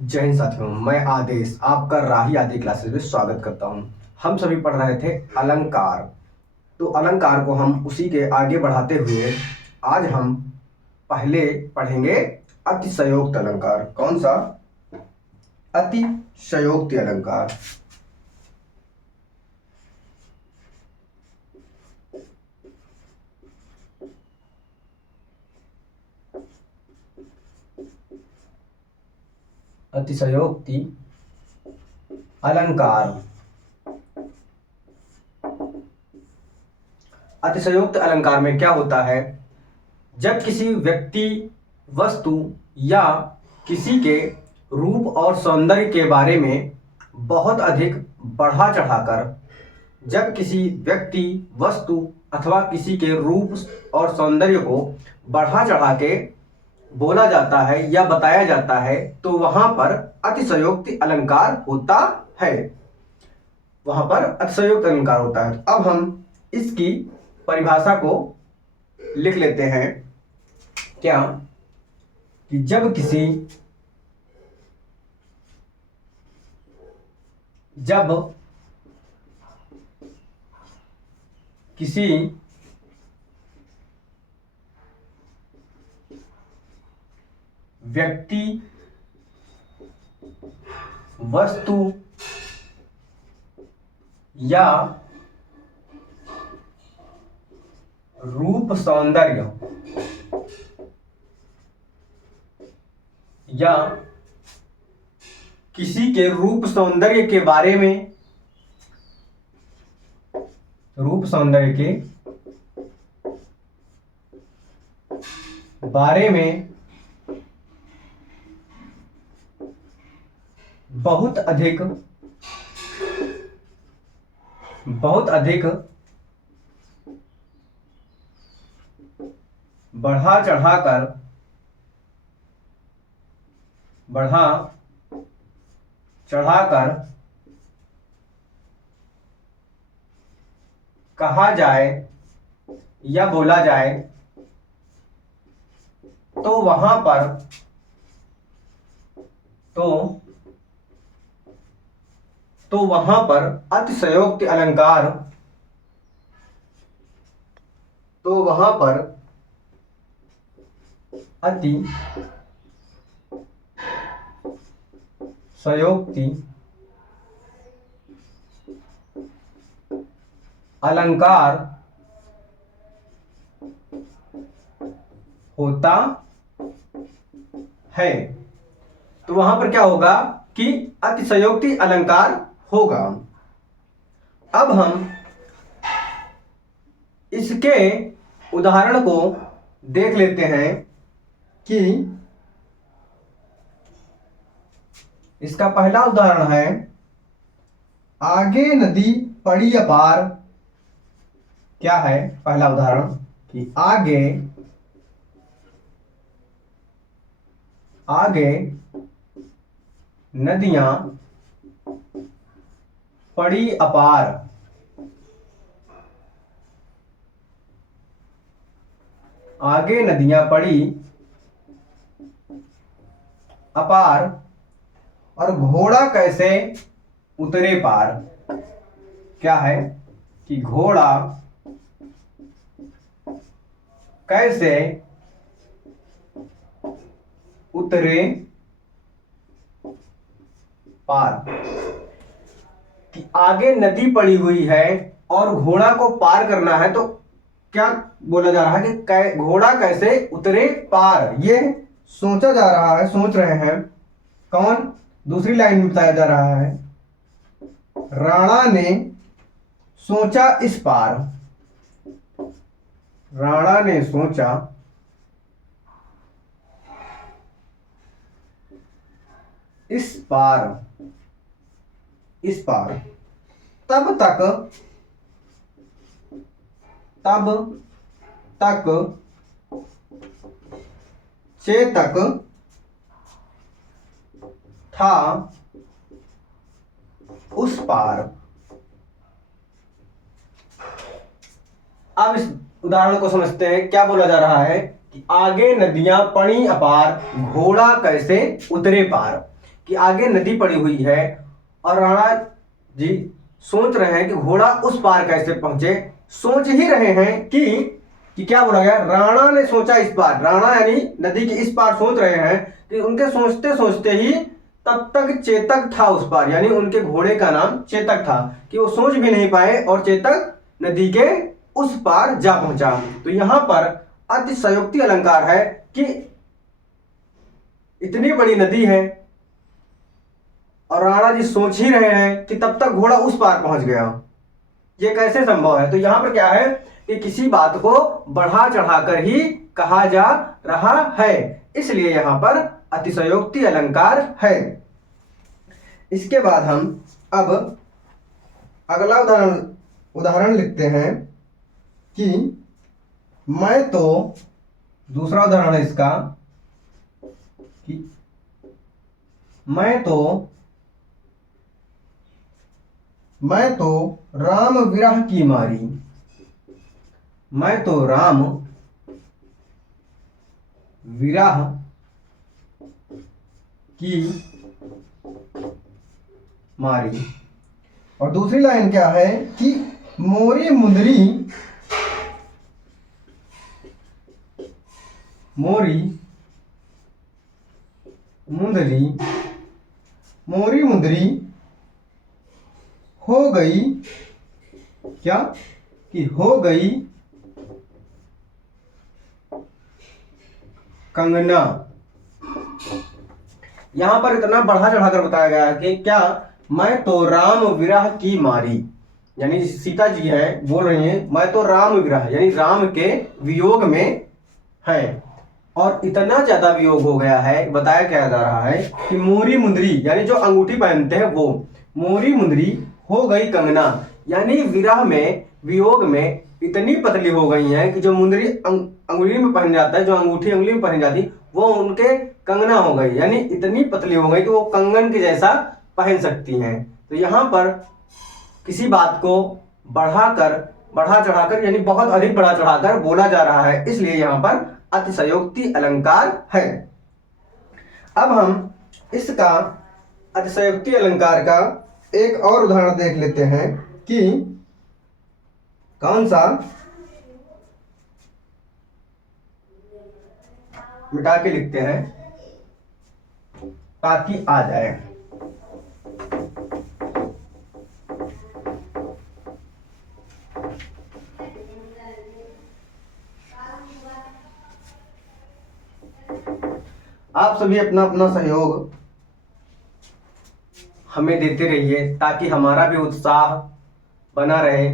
जय हिंद साथियों, मैं आदेश आपका राही आदि क्लासेस में स्वागत करता हूं। हम सभी पढ़ रहे थे अलंकार। तो अलंकार को हम उसी के आगे बढ़ाते हुए आज हम पहले पढ़ेंगे अतिशयोक्ति अलंकार। कौन सा? अतिशयोक्ति अलंकार। अतिशयोक्ति अलंकार। अतिशयोक्ति अलंकार में क्या होता है? जब किसी व्यक्ति, वस्तु या किसी के रूप और सौंदर्य के बारे में बहुत अधिक बढ़ा चढ़ाकर, जब किसी व्यक्ति, वस्तु अथवा किसी के रूप और सौंदर्य को बढ़ा चढ़ा के बोला जाता है या बताया जाता है तो वहां पर अतिशयोक्ति अलंकार होता है। वहां पर अतिशयोक्ति अलंकार होता है। अब हम इसकी परिभाषा को लिख लेते हैं। क्या? कि जब किसी व्यक्ति, वस्तु या रूप सौंदर्य या किसी के रूप सौंदर्य के बारे में बहुत अधिक बढ़ा चढ़ाकर कहा जाए या बोला जाए तो वहां पर अतिशयोक्ति अलंकार अतिशयोक्ति अलंकार होता है। तो वहां पर क्या होगा कि अतिशयोक्ति अलंकार होगा। अब हम इसके उदाहरण को देख लेते हैं कि इसका पहला उदाहरण है, आगे नदी पड़ी अपार। क्या है पहला उदाहरण? कि आगे नदियां पड़ी अपार। आगे नदियां पड़ी अपार और घोड़ा कैसे उतरे पार। क्या है कि घोड़ा कैसे उतरे पार। कि आगे नदी पड़ी हुई है और घोड़ा को पार करना है तो क्या बोला जा रहा है कि घोड़ा कैसे उतरे पार। ये सोचा जा रहा है, सोच रहे हैं कौन? दूसरी लाइन में बताया जा रहा है, राणा ने सोचा इस पार। राणा ने सोचा इस पार। तब तक चेतक था उस पार। अब इस उदाहरण को समझते हैं। क्या बोला जा रहा है कि आगे नदियां पड़ी अपार, घोड़ा कैसे उतरे पार। कि आगे नदी पड़ी हुई है और राणा जी सोच रहे हैं कि घोड़ा उस पार कैसे पहुंचे। सोच ही रहे हैं कि क्या बोला गया, राणा ने सोचा इस पार, राणा यानी नदी के इस पार सोच रहे हैं कि उनके सोचते सोचते ही तब तक चेतक था उस पार, यानी उनके घोड़े का नाम चेतक था कि वो सोच भी नहीं पाए और चेतक नदी के उस पार जा पहुंचा। तो यहां पर अतिशयोक्ति अलंकार है कि इतनी बड़ी नदी है और राणा जी सोच ही रहे हैं कि तब तक घोड़ा उस पार पहुंच गया, ये कैसे संभव है। तो यहां पर क्या है कि किसी बात को बढ़ा चढ़ाकर ही कहा जा रहा है, इसलिए यहां पर अतिशयोक्ति अलंकार है। इसके बाद हम अब अगला उदाहरण लिखते हैं कि मैं तो, दूसरा उदाहरण है इसका कि मैं तो राम विरह की मारी, मैं तो राम विरह की मारी। और दूसरी लाइन क्या है कि मोरी मुंदरी, मोरी मुंदरी हो गई, क्या कि हो गई कंगना। यहां पर इतना बढ़ा चढ़ाकर बताया गया है कि क्या, मैं तो राम विरह की मारी, यानी सीता जी है बोल रही हैं मैं तो राम विरह यानी राम के वियोग में है, और इतना ज्यादा वियोग हो गया है, बताया क्या जा रहा है कि मोरी मुंदरी यानी जो अंगूठी पहनते हैं वो, मोरी मुंदरी हो गई कंगना, यानी विरह में वियोग में इतनी पतली हो गई है कि जो मुंदरी अंगुली में पहन जाता है, जो अंगूठी अंगुली में पहन जाती वो उनके कंगना हो गई, यानी इतनी पतली हो गई कि वो कंगन के जैसा पहन सकती हैं। तो यहाँ पर किसी बात को बढ़ा चढ़ाकर यानी बहुत अधिक बढ़ा चढ़ाकर बोला जा रहा है, इसलिए यहाँ पर अतिशयोक्ति अलंकार है। अब हम इसका अतिशयोक्ति अलंकार का एक और उदाहरण देख लेते हैं कि कौन सा, मिटा के लिखते हैं ताकि आ जाए। आप सभी अपना अपना सहयोग हमें देते रहिए ताकि हमारा भी उत्साह बना रहे।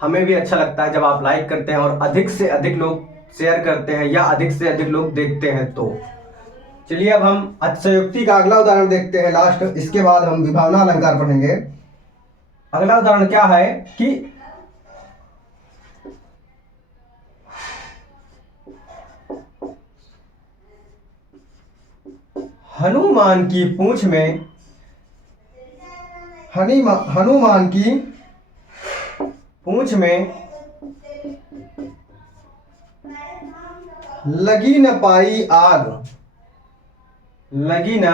हमें भी अच्छा लगता है जब आप लाइक करते हैं और अधिक से अधिक लोग शेयर करते हैं या अधिक से अधिक लोग देखते हैं। तो चलिए अब हम अतिशयोक्ति का अगला उदाहरण देखते हैं लास्ट, इसके बाद हम विभावना अलंकार पढ़ेंगे। अगला उदाहरण क्या है कि हनुमान की पूंछ में, हनुमान की पूंछ में लगी न पाई आग, लगी न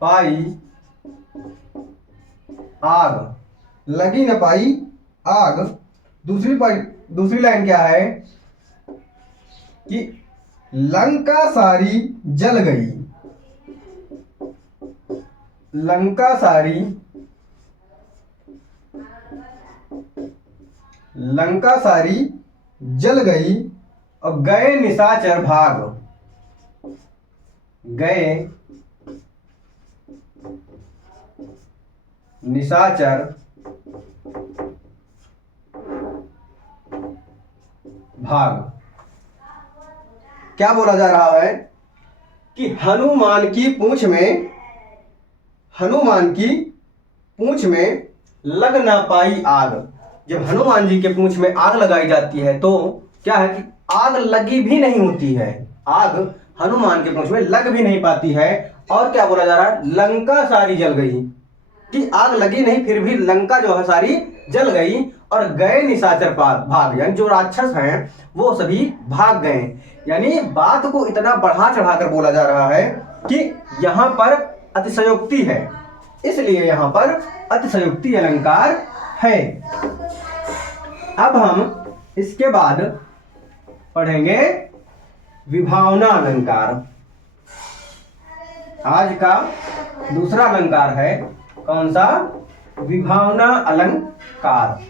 पाई आग, लगी न पाई आग। दूसरी लाइन क्या है कि लंका सारी जल गई, लंका सारी जल गई और गए निशाचर भाग, गए निशाचर भाग। क्या बोला जा रहा है कि हनुमान की पूंछ में लग ना पाई आग। जब हनुमान जी के पूंछ में आग लगाई जाती है तो क्या है कि आग लगी भी नहीं होती है, आग हनुमान के पूंछ में लग भी नहीं पाती है। और क्या बोला जा रहा है, लंका सारी जल गई, कि आग लगी नहीं फिर भी लंका जो है सारी जल गई और गए निशाचर भाग, यानी जो राक्षस हैं वो सभी भाग गए। यानी बात को इतना बढ़ा चढ़ाकर बोला जा रहा है कि यहाँ पर अतिशयोक्ति है, इसलिए यहाँ पर अतिशयोक्ति अलंकार है। अब हम इसके बाद पढ़ेंगे विभावना अलंकार। आज का दूसरा अलंकार है कौन सा? विभावना अलंकार।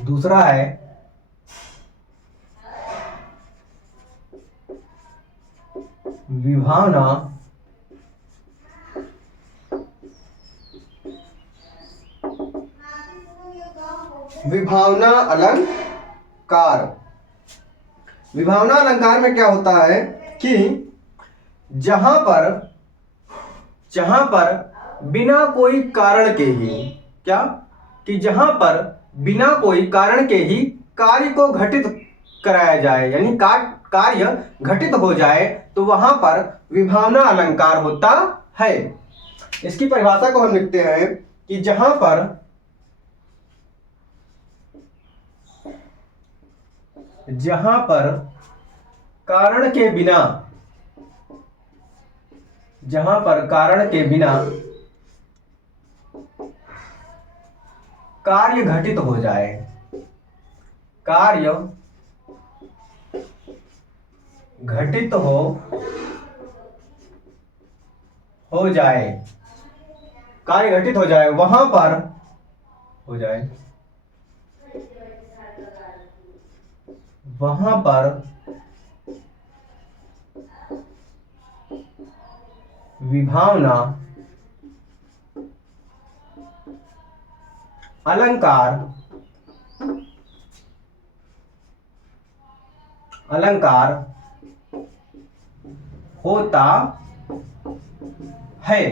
दूसरा है विभावना अलंकार। विभावना अलंकार में क्या होता है कि जहां पर बिना कोई कारण के ही जहां पर बिना कोई कारण के ही कार्य को घटित कराया जाए, यानी कार्य घटित हो जाए, तो वहां पर विभावना अलंकार होता है। इसकी परिभाषा को हम लिखते हैं कि जहां पर कारण के बिना कार्य घटित हो जाए, कार्य घटित हो जाए वहां पर विभावना अलंकार होता है।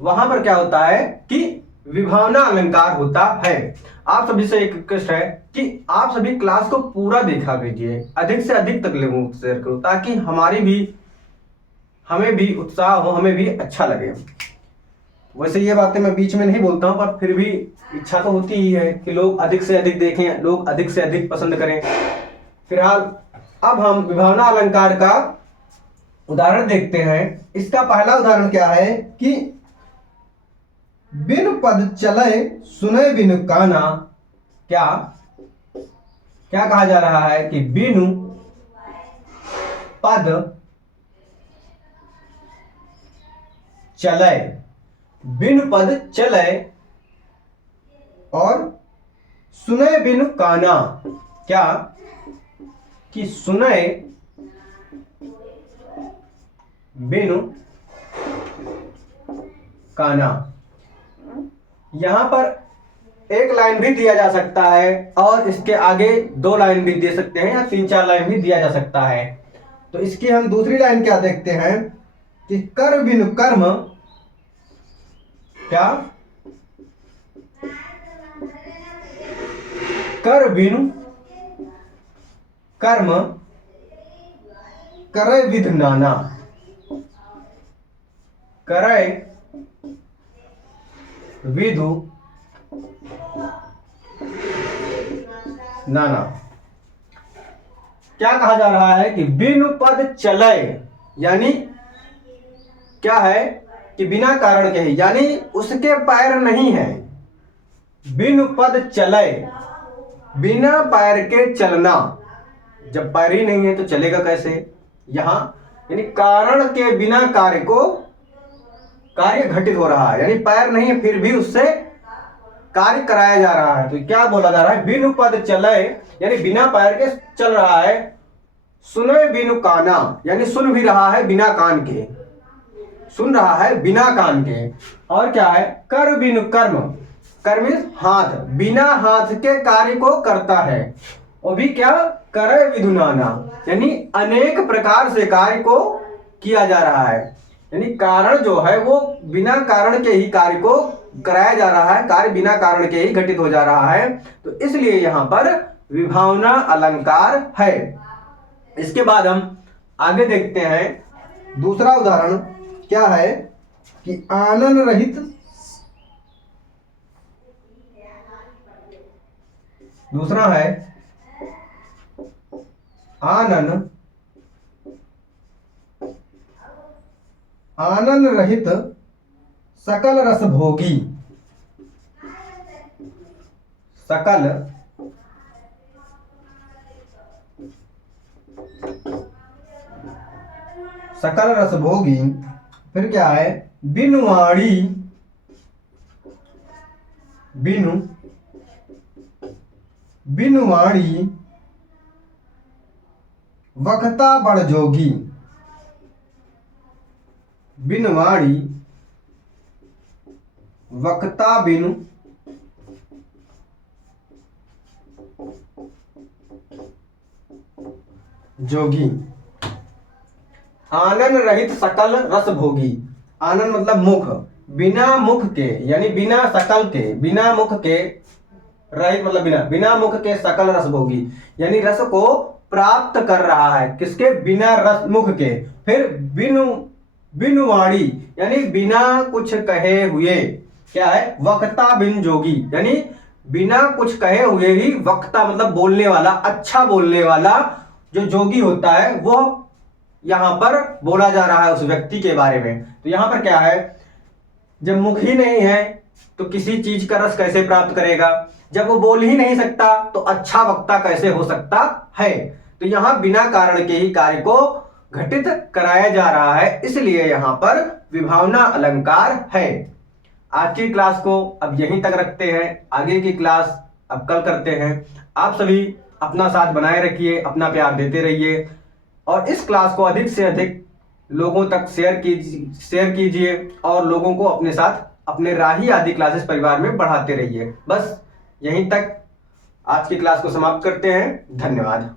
वहां पर क्या होता है कि विभावना अलंकार होता है। आप सभी से एक रिक्वेस्ट है कि आप सभी क्लास को पूरा देखा कीजिए, अधिक से अधिक तक लोगों को शेयर करो, ताकि हमें भी उत्साह हो, हमें भी अच्छा लगे। वैसे ये बातें मैं बीच में नहीं बोलता हूं, पर फिर भी इच्छा तो होती ही है कि लोग अधिक से अधिक देखें, लोग अधिक से अधिक पसंद करें। फिलहाल अब हम विभावना अलंकार का उदाहरण देखते हैं। इसका पहला उदाहरण क्या है कि बिनु पद चले सुने बिनु काना। क्या कहा जा रहा है कि बिनु पद चले और सुने बिनु काना। क्या कि सुने बिनु काना। यहां पर एक लाइन भी दिया जा सकता है और इसके आगे 2 लाइन भी दे सकते हैं, या 3-4 लाइन भी दिया जा सकता है। तो इसकी हम दूसरी लाइन क्या देखते हैं कि कर बिनु कर्म। क्या? कर बिनु कर्म करे विधु नाना। करे विधु नाना। क्या कहा जा रहा है कि बिनु पद चले, यानी क्या है कि बिना कारण के ही, यानी उसके पैर नहीं है। बिनु पद चले, बिना पैर के चलना। जब पैर ही नहीं है तो चलेगा कैसे? यहां यानी कारण के बिना कार्य घटित हो रहा है, यानी पैर नहीं है फिर भी उससे कार्य कराया जा रहा है। तो क्या बोला जा रहा है? बिनु पद चले, यानी बिना पैर के चल रहा है। सुने बिनु काना, यानी सुन भी रहा है बिना कान के, सुन रहा है बिना कान के। और क्या है? कर बिनु कर्म, कर्म हाथ, बिना हाथ के कार्य को करता है। वो भी क्या? करे विधु नाना, यानी अनेक प्रकार से कार्य को किया जा रहा है। यानी कारण जो है वो बिना कारण के ही कार्य को कराया जा रहा है, कार्य बिना कारण के ही घटित हो जा रहा है। तो इसलिए यहां पर विभावना अलंकार है। इसके बाद हम आगे देखते हैं। दूसरा उदाहरण क्या है कि आनंद रहित दूसरा है आनन रहित सकल रस भोगी। सकल रस भोगी। फिर क्या है, बिनु वाणी वक्ता बड़ जोगी। बिनु वाणी वक्ता बिनु जोगी। आनन रहित सकल रस भोगी। आनन मतलब मुख, बिना मुख के यानी बिना सकल के, बिना मुख के, रहित मतलब बिना मुख के सकल रस भोगी, यानी रस को प्राप्त कर रहा है। किसके? बिना रस मुख के। फिर बिनु वाणी यानी बिना कुछ कहे हुए, क्या है? वक्ता बिन जोगी, यानी बिना कुछ कहे हुए ही वक्ता मतलब बोलने वाला, अच्छा बोलने वाला जो जोगी होता है वो यहां पर बोला जा रहा है उस व्यक्ति के बारे में। तो यहां पर क्या है, जब मुख ही नहीं है तो किसी चीज का रस कैसे प्राप्त करेगा? जब वो बोल ही नहीं सकता तो अच्छा वक्ता कैसे हो सकता है? तो यहां बिना कारण के ही कार्य को घटित कराया जा रहा है, इसलिए यहां पर विभावना अलंकार है। आज की क्लास को अब यहीं तक रखते हैं, आगे की क्लास अब कल करते हैं। आप सभी अपना साथ बनाए रखिए, अपना प्यार देते रहिए और इस क्लास को अधिक से अधिक लोगों तक शेयर कीजिए और लोगों को अपने साथ अपने राही आदि क्लासेस परिवार में बढ़ाते रहिए। बस यहीं तक आज की क्लास को समाप्त करते हैं। धन्यवाद।